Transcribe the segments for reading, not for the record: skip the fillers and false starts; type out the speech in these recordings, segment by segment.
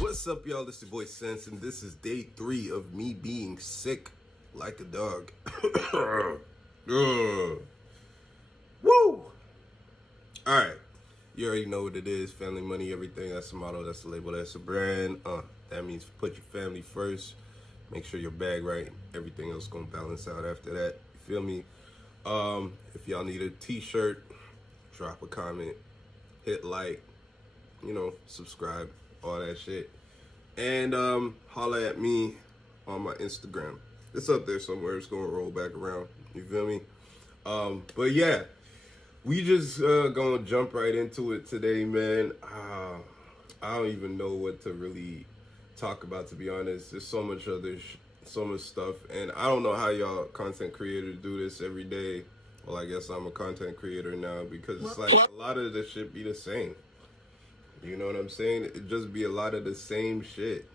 What's up, y'all? This is your boy Sense, and this is day 3 of me being sick like a dog. Woo! Alright, you already know what it is. Family, money, everything. That's the motto, that's the label, that's the brand. That means put your family first. Make sure your bag right. Everything else gonna balance out after that. You feel me? If y'all need a t-shirt, drop a comment, hit like, subscribe, all that shit. And holla at me on my Instagram. It's up there somewhere. It's gonna roll back around. You feel me? But yeah, we just gonna jump right into it today, man. I don't even know what to really talk about, to be honest. There's so much so much stuff, and I don't know how y'all content creators do this every day. Well, I guess I'm a content creator now, because it's like a lot of the shit be the same. You know what I'm saying? It just be a lot of the same shit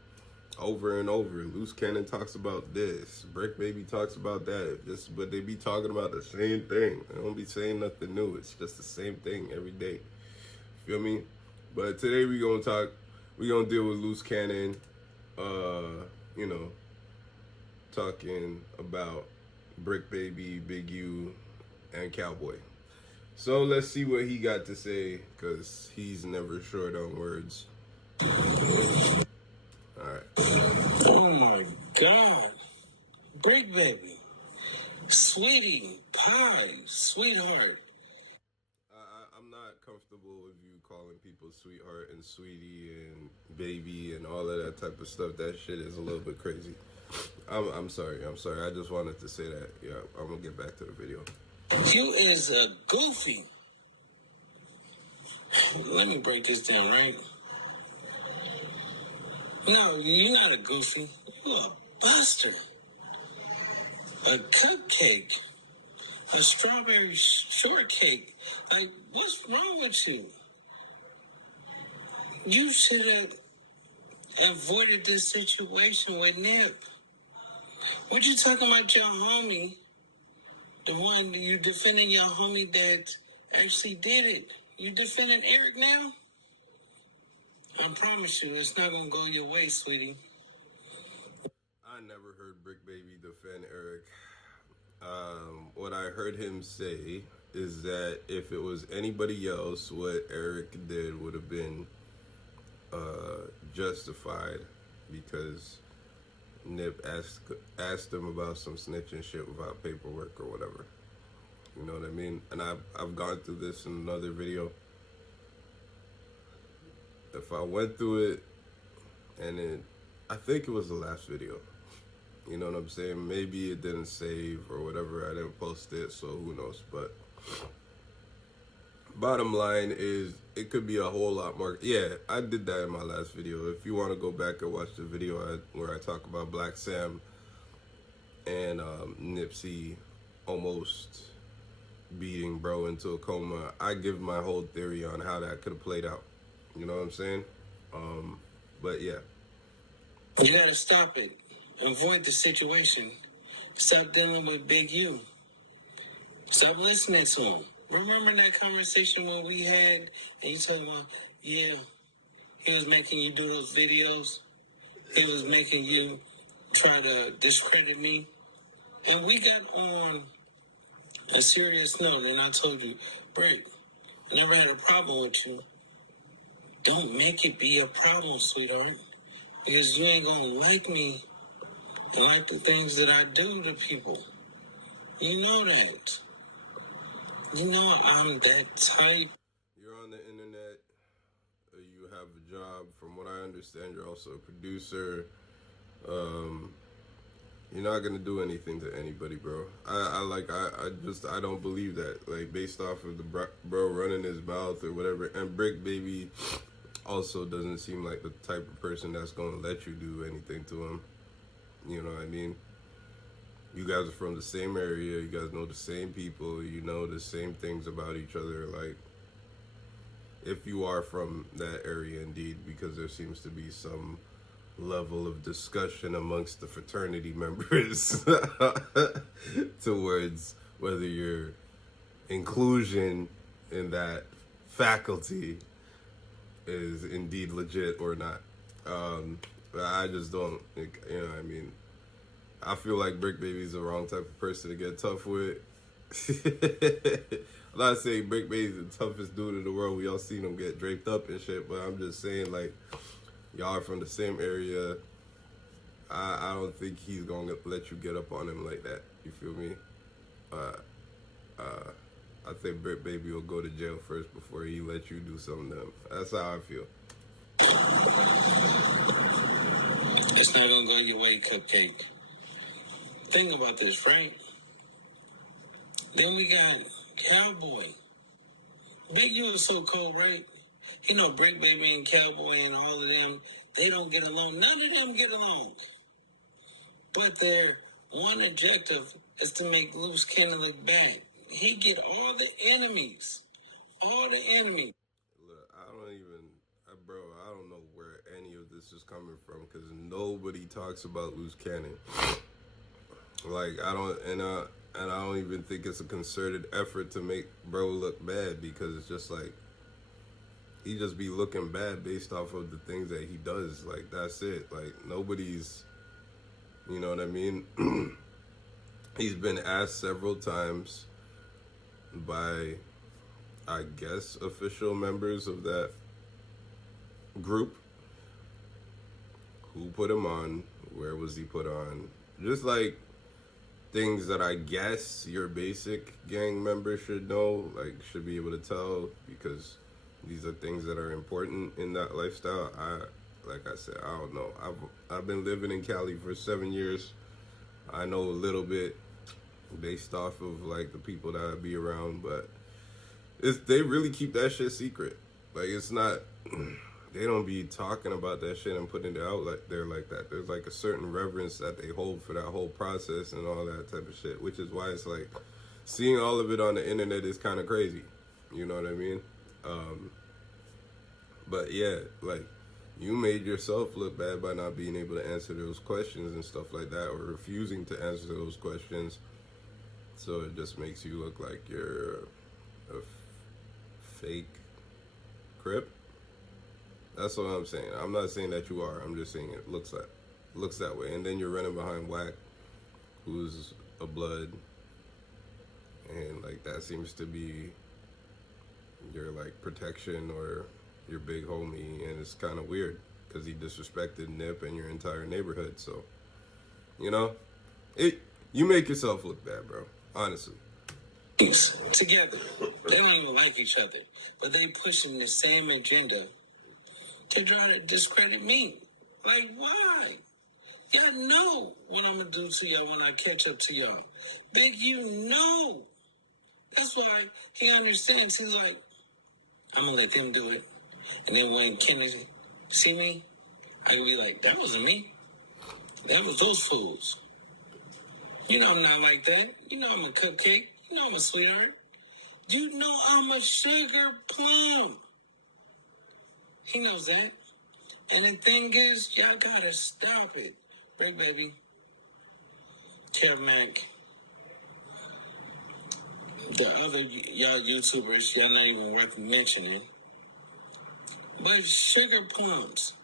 over and over. Loose Cannon talks about this. BRICC Baby talks about that. But they be talking about the same thing. They don't be saying nothing new. It's just the same thing every day. Feel me? But today we gonna deal with Loose Cannon. Talking about BRICC Baby, Big U, and Cowboy. So let's see what he got to say, because he's never short on words. Alright. Oh my God. BRICC Baby. Sweetie, pie, sweetheart. I'm not comfortable with you calling people sweetheart and sweetie and baby and all of that type of stuff. That shit is a little bit crazy. I'm sorry. I just wanted to say that. Yeah, I'm gonna get back to the video. You is a goofy. Let me break this down, right? No, you're not a goofy. You're a buster. A cupcake. A strawberry shortcake. Like, what's wrong with you? You should have avoided this situation with Nip. What you talking about your homie? The one you defending your homie that actually did it. You defending Eric now? I promise you, it's not gonna go your way, sweetie. I never heard BRICC Baby defend Eric. What I heard him say is that if it was anybody else, what Eric did would have been justified, because Nip asked him about some snitching shit without paperwork or whatever. You know what I mean? And I've gone through this in another video. If I went through it, and then I think it was the last video. You know what I'm saying? Maybe it didn't save or whatever. I didn't post it, so who knows? But bottom line is, it could be a whole lot more. Yeah, I did that in my last video. If you want to go back and watch the video where I talk about Black Sam and Nipsey almost beating bro into a coma, I give my whole theory on how that could have played out. You know what I'm saying? But yeah. You gotta stop it. Avoid the situation. Stop dealing with Big U. Stop listening to him. Remember that conversation when we had, and you told me, yeah, he was making you do those videos. He was making you try to discredit me. And we got on a serious note, and I told you, BRICC, I never had a problem with you. Don't make it be a problem, sweetheart, because you ain't gonna like me and like the things that I do to people. You know that. You know I'm that type. You're on the internet. You have a job. From what I understand, you're also a producer. You're not gonna do anything to anybody, bro. I don't believe that. Like, based off of the bro running his mouth or whatever. And BRICC Baby also doesn't seem like the type of person that's gonna let you do anything to him. You know what I mean? You guys are from the same area. You guys know the same people. You know the same things about each other. Like, if you are from that area, indeed, because there seems to be some level of discussion amongst the fraternity members towards whether your inclusion in that faculty is indeed legit or not. But I just don't, you know what I mean? I feel like Brick Baby's the wrong type of person to get tough with. I'm not saying Brick Baby's the toughest dude in the world. We all seen him get draped up and shit, but I'm just saying, like, y'all are from the same area. I don't think he's gonna let you get up on him like that. You feel me? I think Brick Baby will go to jail first before he let you do something to him. That's how I feel. It's not gonna go your way, Cupcake. Think about this, right? Then we got Cowboy. Big U is so cold, right? You know, Brick Baby and Cowboy and all of them, they don't get along. None of them get along. But their one objective is to make Loose Cannon look bad. He get all the enemies. All the enemies. Look, bro, I don't know where any of this is coming from because nobody talks about Loose Cannon. Like, I don't even think it's a concerted effort to make bro look bad because it's just like, he just be looking bad based off of the things that he does. Like, that's it. Like, nobody's, you know what I mean? He's been asked several times by, I guess, official members of that group, who put him on, where was he put on, just like things that I guess your basic gang member should know, like should be able to tell, because these are things that are important in that lifestyle. Like I said, I don't know. I've been living in Cali for 7 years. I know a little bit based off of like the people that I be around, but they really keep that shit secret. Like, it's not, they don't be talking about that shit and putting it out like there like that. There's like a certain reverence that they hold for that whole process and all that type of shit, which is why it's like seeing all of it on the internet is kind of crazy. You know what I mean? But yeah, like, you made yourself look bad by not being able to answer those questions and stuff like that, or refusing to answer those questions. So it just makes you look like you're a fake Crip. That's what I'm saying. I'm not saying that you are. I'm just saying it looks that way. And then you're running behind Whack, who's a blood, and like that seems to be your like protection or your big homie, and it's kind of weird because he disrespected Nip and your entire neighborhood. So, you know, you make yourself look bad, bro. Honestly. Together. They don't even like each other, but they pushing the same agenda to try to discredit me. Like, why? Y'all know what I'm gonna do to y'all when I catch up to y'all. Big U know. That's why he understands. He's like, I'm gonna let them do it. And then when Kennedy see me, I can be like, that wasn't me. That was those fools. You know I'm not like that. You know I'm a cupcake. You know I'm a sweetheart. You know I'm a sugar plum. He knows that. And the thing is, y'all gotta stop it. Brick Baby, Kev Mac, the other y'all YouTubers, y'all not even worth mentioning. But sugar plums,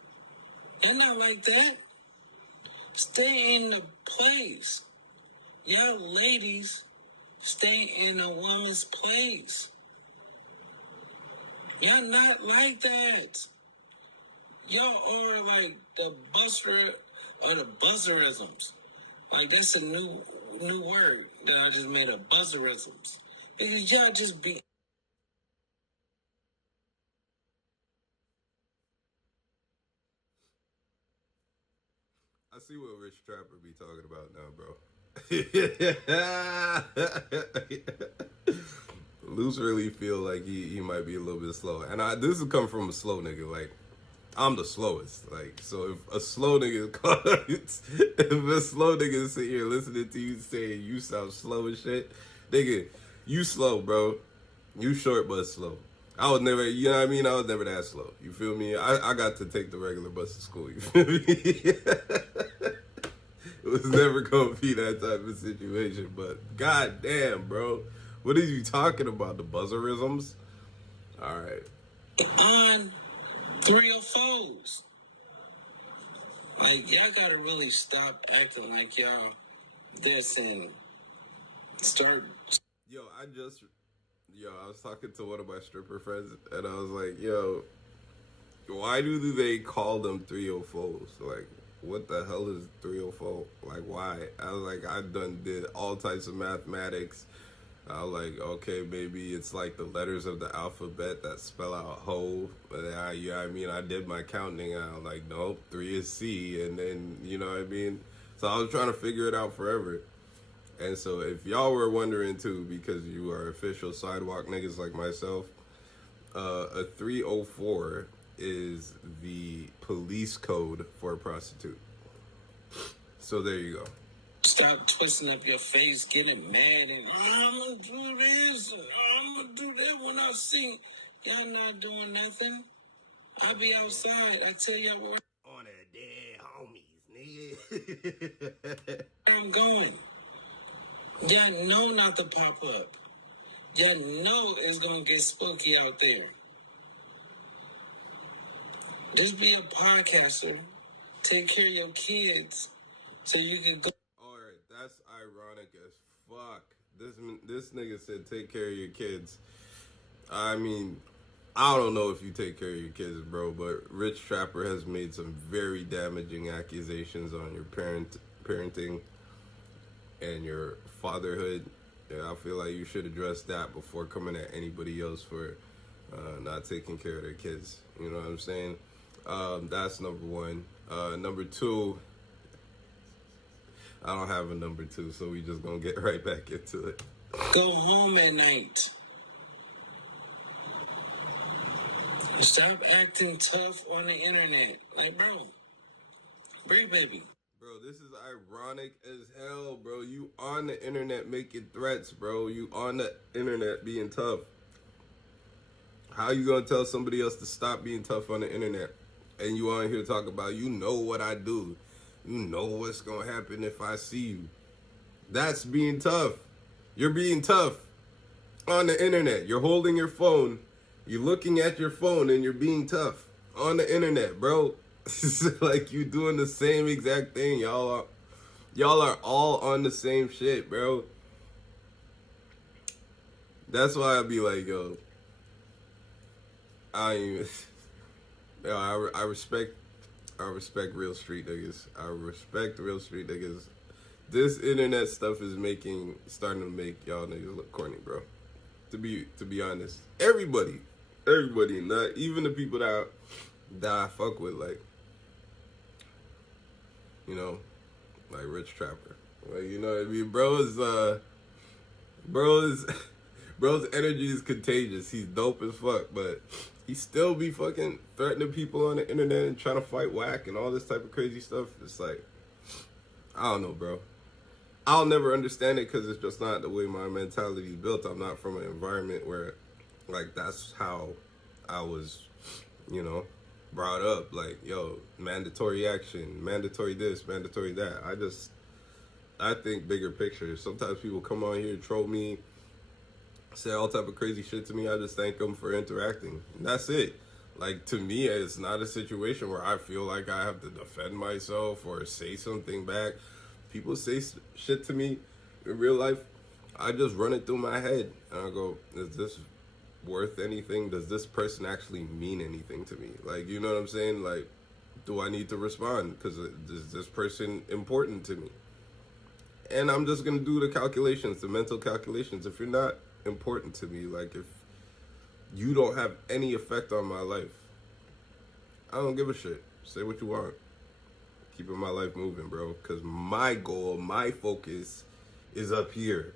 they're not like that. Stay in the place. Y'all ladies, stay in a woman's place. Y'all not like that. Y'all are like the buster or the buzzerisms. Like, that's a new word that I just made up, buzzerisms. Because y'all just be... I see what Rich Trapper be talking about now, bro. Luce really feel like he might be a little bit slow. And this has come from a slow nigga. Like, I'm the slowest. Like, so if a slow nigga sit here listening to you saying you sound slow and shit, nigga, you slow, bro. You short but slow. I was never, you know what I mean? I was never that slow. You feel me? I got to take the regular bus to school. You feel me? It was never gonna be that type of situation. But goddamn, bro, what are you talking about? The buzzerisms? All right. On 304s. Like, y'all gotta really stop acting like y'all this and start. I was talking to one of my stripper friends, and I was like, yo, why do they call them 304s? Like, what the hell is 304? Like, why? I was like, I did all types of mathematics. I was like, okay, maybe it's like the letters of the alphabet that spell out ho. But I did my counting. And I was like, nope, 3 is C. And then, you know what I mean? So I was trying to figure it out forever. And so if y'all were wondering too, because you are official sidewalk niggas like myself, a 304 is the police code for a prostitute. So there you go. Stop twisting up your face, getting mad, and I'm gonna do this, I'm gonna do that when I see y'all not doing nothing. I'll be outside. I tell y'all where On a dead homies, nigga. I'm going. Y'all know not to pop up. Y'all know it's gonna get spooky out there. Just be a podcaster. Take care of your kids so you can go. Alright, that's ironic as fuck. This nigga said take care of your kids. I mean, I don't know if you take care of your kids, bro, but Rich Trapper has made some very damaging accusations on your parenting and your fatherhood. Yeah, I feel like you should address that before coming at anybody else for not taking care of their kids. You know what I'm saying? That's number one. Number two, I don't have a number two, so we just gonna get right back into it. Go home at night. Stop acting tough on the internet. Like, bro, BRICC baby. Bro, this is ironic as hell, bro. You on the internet making threats, bro. You on the internet being tough. How you gonna tell somebody else to stop being tough on the internet? And you on here talking about, you know what I do. You know what's gonna happen if I see you. That's being tough. You're being tough on the internet. You're holding your phone. You're looking at your phone and you're being tough on the internet, bro. Like you doing the same exact thing. Y'all are all on the same shit, bro. That's why I be like, yo, I respect real street niggas. I respect real street niggas. This internet stuff is starting to make y'all niggas look corny, bro. To be honest, everybody, not even the people that I fuck with, like, you know, like Rich Trapper, like, you know what I mean. Bro's energy is contagious. He's dope as fuck, but he still be fucking threatening people on the internet and trying to fight whack and all this type of crazy stuff. It's like, I don't know, bro. I'll never understand it because it's just not the way my mentality is built. I'm not from an environment where, like, that's how I was, you know, brought up. Like, yo, mandatory action, mandatory this, mandatory that. I think bigger picture. Sometimes people come on here, troll me, say all type of crazy shit to me. I just thank them for interacting. And that's it. Like, to me, it's not a situation where I feel like I have to defend myself or say something back. People say shit to me in real life, I just run it through my head. And I go, is this worth anything? Does this person actually mean anything to me? Like, you know what I'm saying? Like, do I need to respond? Because is this person important to me? And I'm just going to do the calculations, the mental calculations. If you're not important to me, like if you don't have any effect on my life, I don't give a shit. Say what you want. Keeping my life moving, bro. Because my goal, my focus is up here.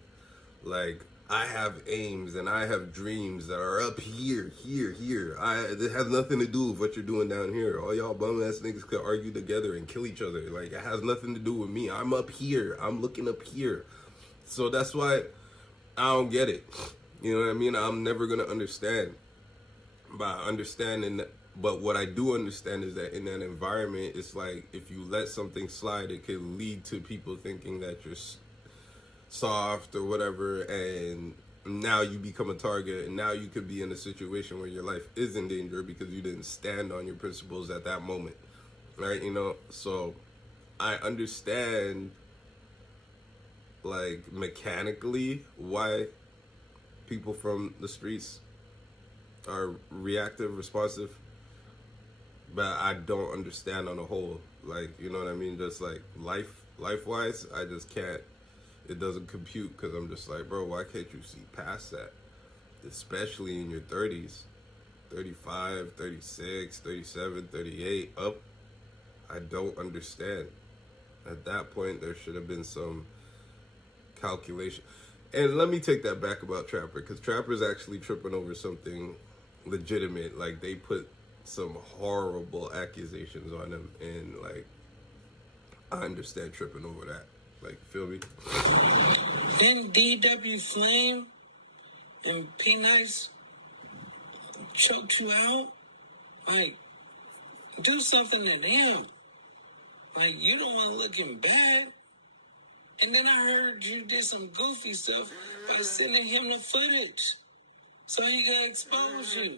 Like, I have aims and I have dreams that are up here. It has nothing to do with what you're doing down here. All y'all bum ass niggas could argue together and kill each other. Like, it has nothing to do with me. I'm up here. I'm looking up here. So that's why I don't get it. You know what I mean? I'm never going to understand. But what I do understand is that in that environment, it's like if you let something slide, it could lead to people thinking that you're soft or whatever, and now you become a target, and now you could be in a situation where your life is in danger because you didn't stand on your principles at that moment. right? You know, so I understand, like, mechanically why people from the streets are reactive, responsive, but I don't understand on the whole. Like, you know what I mean? Just like life wise, I just can't. It doesn't compute because I'm just like, bro, why can't you see past that? Especially in your 30s, 35, 36, 37, 38, up. I don't understand. At that point, there should have been some calculation. And let me take that back about Trapper, because Trapper's actually tripping over something legitimate. Like, they put some horrible accusations on him, and like, I understand tripping over that. Like, feel me? Then DW Flame and P-Nice choked you out? Like, do something to them. Like, you don't want to looking bad. And then I heard you did some goofy stuff by sending him the footage. So he could expose you.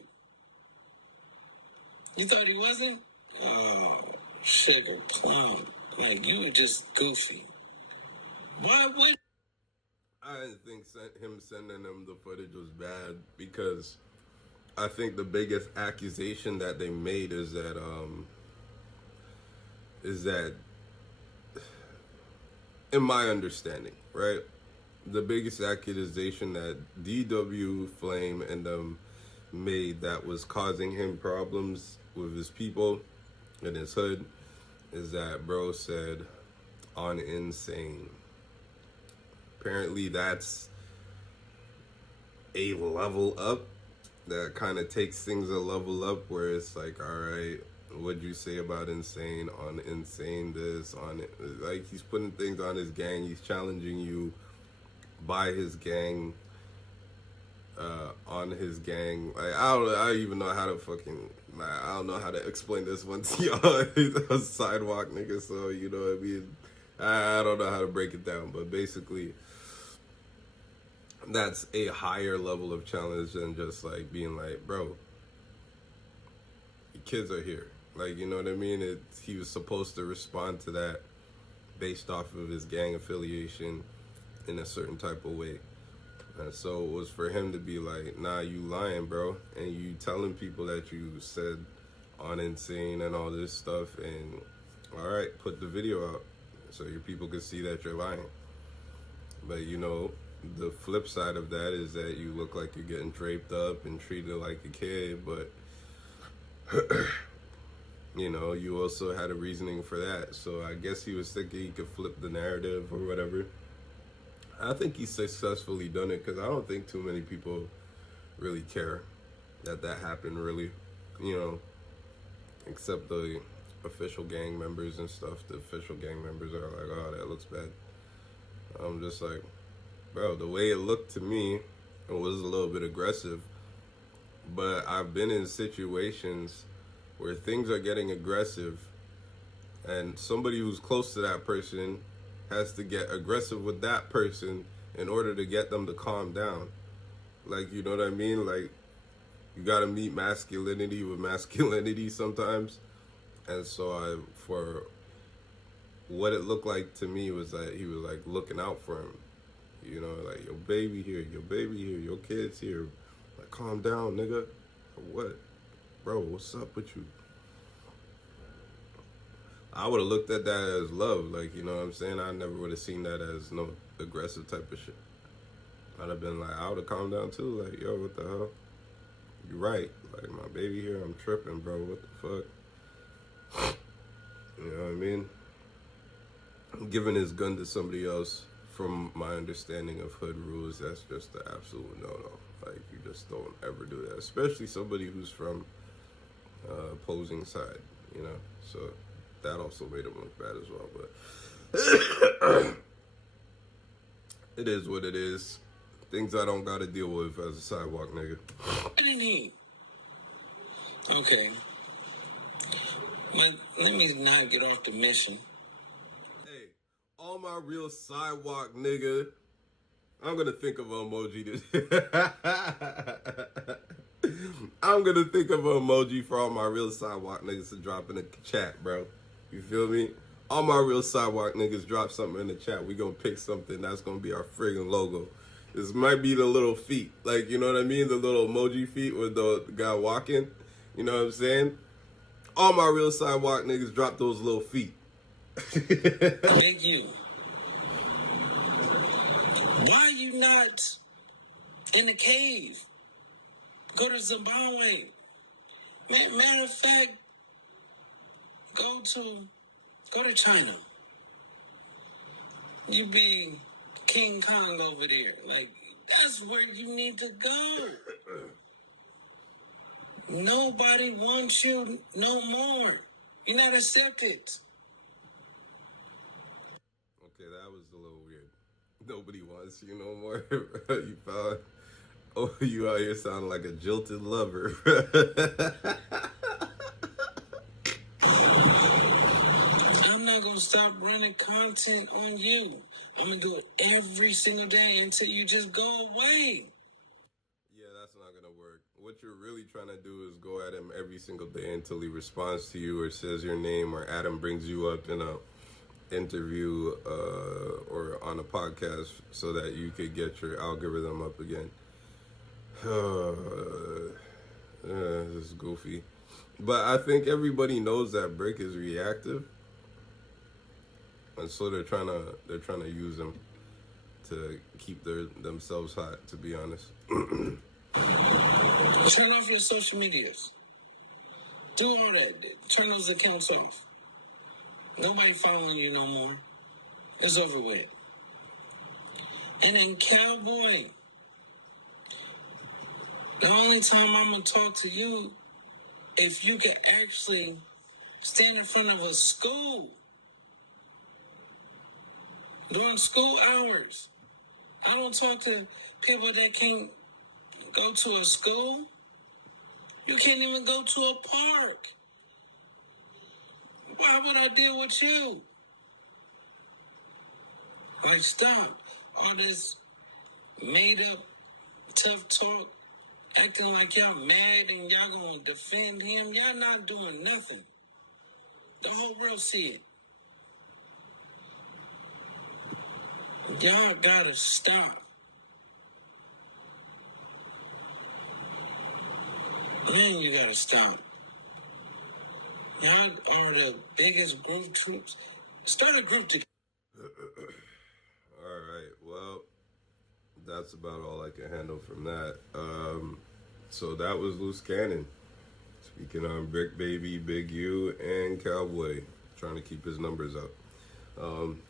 You thought he wasn't? Oh, sugar plum. Like, you were just goofy. Why would... I didn't think him sending them the footage was bad, because I think the biggest accusation that they made is that in my understanding, right? The biggest accusation that DW Flame and them made that was causing him problems with his people in his hood is that bro said on insane. Apparently that's a level up that kind of takes things a level up, where it's like, all right, what'd you say about insane on insane this on it? Like, he's putting things on his gang, he's challenging you by his gang, on his gang. Like, I don't even know how to fucking, like, I don't know how to explain this one to y'all. He's a sidewalk nigga, so you know what I mean. I don't know how to break it down, but basically that's a higher level of challenge than just like being like, bro, the kids are here. Like, you know what I mean? He was supposed to respond to that based off of his gang affiliation in a certain type of way. And so it was for him to be like, nah, you lying, bro. And you telling people that you said on insane and all this stuff. And all right, put the video out so your people can see that you're lying. But, you know, the flip side of that is that you look like you're getting draped up and treated like a kid, but you know, you also had a reasoning for that. So I guess he was thinking he could flip the narrative or whatever. I think he's successfully done it, because I don't think too many people really care that happened, really, you know, except the official gang members and stuff. The official gang members are like, oh, that looks bad. I'm just like, bro, the way it looked to me, it was a little bit aggressive, but I've been in situations where things are getting aggressive and somebody who's close to that person has to get aggressive with that person in order to get them to calm down. Like, you know what I mean? Like, you gotta meet masculinity with masculinity sometimes. And so for what it looked like to me was that he was like looking out for him. You know, like, your baby here, your kids here. Like, calm down, nigga. What? Bro, what's up with you? I would have looked at that as love, like, you know what I'm saying? I never would have seen that as no aggressive type of shit. I'd have been like, I would have calmed down too, like, yo, what the hell? You right, like, my baby here, I'm tripping, bro, what the fuck? You know what I mean? Giving his gun to somebody else, from my understanding of hood rules, that's just the absolute no-no. Like, you just don't ever do that, especially somebody who's from opposing side, you know? So that also made him look bad as well, but it is what it is. Things I don't gotta deal with as a sidewalk nigga. What do you need? Okay. Well, let me not get off the mission. Hey, all my real sidewalk nigga, I'm gonna think of an emoji I'm gonna think of an emoji for all my real sidewalk niggas to drop in the chat, bro. You feel me? All my real sidewalk niggas drop something in the chat. We gonna pick something that's gonna be our friggin' logo. This might be the little feet. Like, you know what I mean? The little emoji feet with the guy walking. You know what I'm saying? All my real sidewalk niggas drop those little feet. Big you. Why are you not in the cave? Go to Zimbabwe. Matter of fact, go to China. You be King Kong over there. Like, that's where you need to go. Nobody wants you no more. You're not accepted. Okay, that was a little weird. Nobody wants you no more. You found, oh, you out here sounding like a jilted lover. I'm not going to stop running content on you. I'm going to do it every single day until you just go away. Yeah, that's not going to work. What you're really trying to do is go at him every single day until he responds to you or says your name, or Adam brings you up in a interview or on a podcast so that you could get your algorithm up again. This is goofy. But I think everybody knows that BRICC is reactive. And so they're trying to use him to keep themselves hot, to be honest. Turn off your social medias. Do all that. Turn those accounts off. Nobody following you no more. It's over with. And then Cowboy, the only time I'm going to talk to you, if you can actually stand in front of a school during school hours. I don't talk to people that can't go to a school. You can't even go to a park. Why would I deal with you? Like, stop all this made up tough talk, acting like y'all mad and y'all gonna defend him. Y'all not doing nothing. The whole world see it. Y'all gotta stop. Man, you gotta stop. Y'all are the biggest group troops. Start a group together. Alright, well, that's about all I can handle from that. So that was Loose Cannon. Speaking on BRICC Baby, Big U, and Cowboy. Trying to keep his numbers up.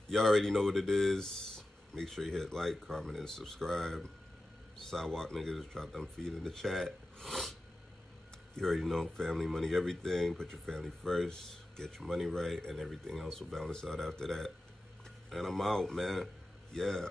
You already know what it is. Make sure you hit like, comment, and subscribe. Sidewalk niggas, drop them feet in the chat. You already know, family, money, everything. Put your family first. Get your money right, and everything else will balance out after that. And I'm out, man. Yeah.